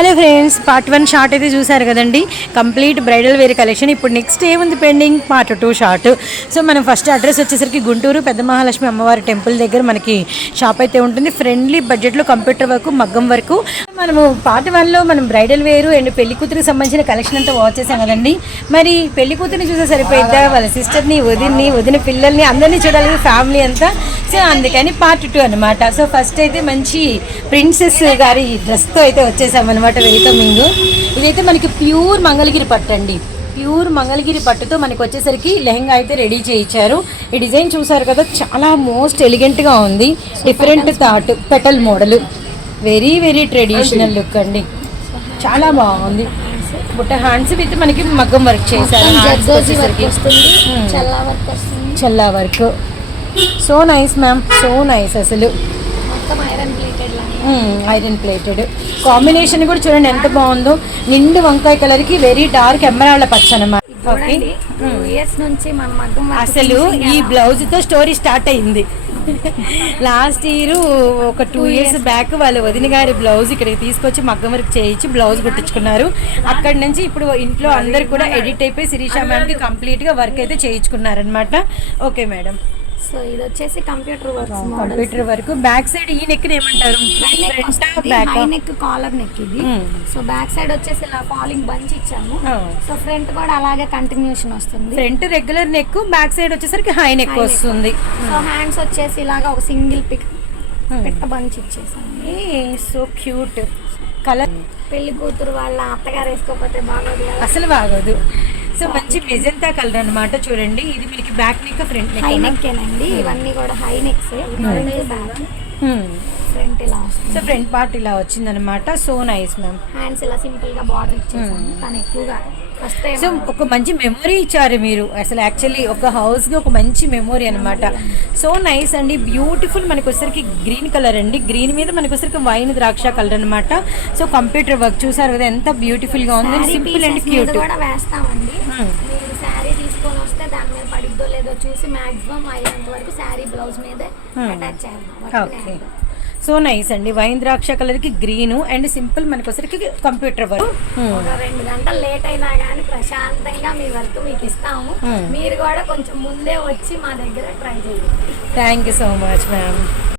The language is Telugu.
హలో ఫ్రెండ్స్, పార్ట్ 1 షార్ట్ అయితే చూసారు కదండి. Complete bridal wear collection. ఇప్పుడు నెక్స్ట్ ఏముంది పెండింగ్, పార్ట్ 2 షార్ట్. సో మనం ఫస్ట్ అడ్రస్ వచ్చేసరికి గుంటూరు పెద్ద మహాలక్ష్మి అమ్మవారి టెంపుల్ దగ్గర మనకి షాప్ అయితే ఉంటుంది. ఫ్రెండ్లీ బడ్జెట్లో కంప్యూటర్ వర్క్, మగ్గం వరకు. మనము పార్ట్ 1లో మనం బ్రైడల్ వేరు అండ్ పెళ్లి కూతురికి సంబంధించిన కలెక్షన్ అంతా వాచ్ చేసాం కదండి. మరి పెళ్లి కూతురిని చూసే సరిపోయిద్దా, వాళ్ళ సిస్టర్ని, వదిన పిల్లల్ని అందరినీ చూడాలి, ఫ్యామిలీ అంతా. సో అందుకని పార్ట్ 2 అనమాట. సో ఫస్ట్ అయితే మంచి ప్రిన్సెస్ గారి డ్రెస్తో అయితే వచ్చేసామన్నమాట. వెల్కమింగ్. ఇదైతే మనకి ప్యూర్ మంగళగిరి పట్టు అండి. ప్యూర్ మంగళగిరి పట్టుతో మనకి వచ్చేసరికి లెహంగా అయితే రెడీ చేయించారు. ఈ డిజైన్ చూసారు కదా, చాలా మోస్ట్ ఎలిగెంట్గా ఉంది. Different thought petal model, very very traditional look అండి. చాలా బాగుంది. బుట్ట హ్యాండ్స్ విత్ మనకి మగ్గం వర్క్ చేశారు. చల్లా work. So nice ma'am, so nice. అసలు ఐరన్ ప్లేటెడ్ కాంబినేషన్ కూడా చూడండి ఎంత బాగుందో. నిండు వంకాయ కలర్కి వెరీ డార్క్ ఎమరాల్డ్ పచ్చ అన్నమాట. అసలు ఈ బ్లౌజ్ తో స్టోరీ స్టార్ట్ అయింది. లాస్ట్ ఇయర్ ఒక 2 years బ్యాక్ వాళ్ళ వదిన గారి బ్లౌజ్ ఇక్కడికి తీసుకొచ్చి మగ్గం వర్క్ చేయించి బ్లౌజ్ కుట్టించుకున్నారు. అక్కడి నుంచి ఇప్పుడు ఇంట్లో అందరు కూడా ఎడిట్ అయిపోయి శిరీష మ్యామ్కి కంప్లీట్గా వర్క్ అయితే చేయించుకున్నారనమాట. Okay madam. సో ఇది వచ్చేసి కంప్యూటర్ వర్క్. బ్యాక్ సైడ్ ఈ నెక్ ఏమంటారు? హై నెక్, కాలర్ నెక్ ఇది. సో బ్యాక్ సైడ్ వచ్చేసి ఇలా ఫాలింగ్ బంచ్ ఇచ్చాము. సో ఫ్రంట్ కూడా అలాగే కంటిన్యూషన్ వస్తుంది. Front regular neck, back side వచ్చేసరికి హై నెక్ వస్తుంది. సో హ్యాండ్స్ వచ్చేసి ఇలాగా ఒక సింగిల్ పిట్ట బంచ్ ఇచ్చేసాము. So cute colour. పెళ్లి కూతురు వాళ్ళ అత్తగారు వేసుకోకపోతే బాగోదు, అసలు బాగోదు. సో మంచి మెజంతా కలర్ అనమాట. చూడండి, ఇది మనకి back neck, front neck. High neck ఏనండి, ఇవన్నీ కూడా హై నెక్స్. ఫ్రంట్ ఇలా వస్తుంది. సో ఫ్రంట్ పార్ట్ ఇలా వచ్చిందనమాట. So nice ma'am. హ్యాండ్స్ ఇలా సింపుల్ గా బార్డర్ ఇచ్చేసాము. తను ఎక్కువగా సో ఒక మంచి మెమొరీ ఇచ్చారు మీరు. అసలు యాక్చువల్లీ ఒక హౌస్కి ఒక మంచి మెమొరీ అనమాట. సో నైస్ అండి, బ్యూటిఫుల్. మనకి వచ్చరికి గ్రీన్ కలర్ అండి. గ్రీన్ మీద మనకి వచ్చరికి వైన్ ద్రాక్ష కలర్ అనమాట. సో కంప్యూటర్ వర్క్ చూసారు కదా ఎంత బ్యూటిఫుల్గా ఉంది. సింపుల్ అండ్ క్యూట్ కూడా వేస్తామండి. మీరు శారీ తీసుకొని వస్తే దాని మీద పడిద్దో లేదో చూసి మాక్సిమం అయ్యేంత వరకు శారీ బ్లౌజ్ మీద అటాచ్ చేయాలి. ఓకే. సో నైస్ అండి, వైన్ ద్రాక్ష కలర్కి గ్రీను అండ్ సింపుల్ మనకి వచ్చరికి కంప్యూటర్ వర్క్. ఒక 2 గంటలు లేట్ అయినా కానీ ప్రశాంతంగా మీ వర్క్ మీకు ఇస్తాము. మీరు కూడా కొంచెం ముందే వచ్చి మా దగ్గర ట్రై చేయండి. Thank you so much ma'am.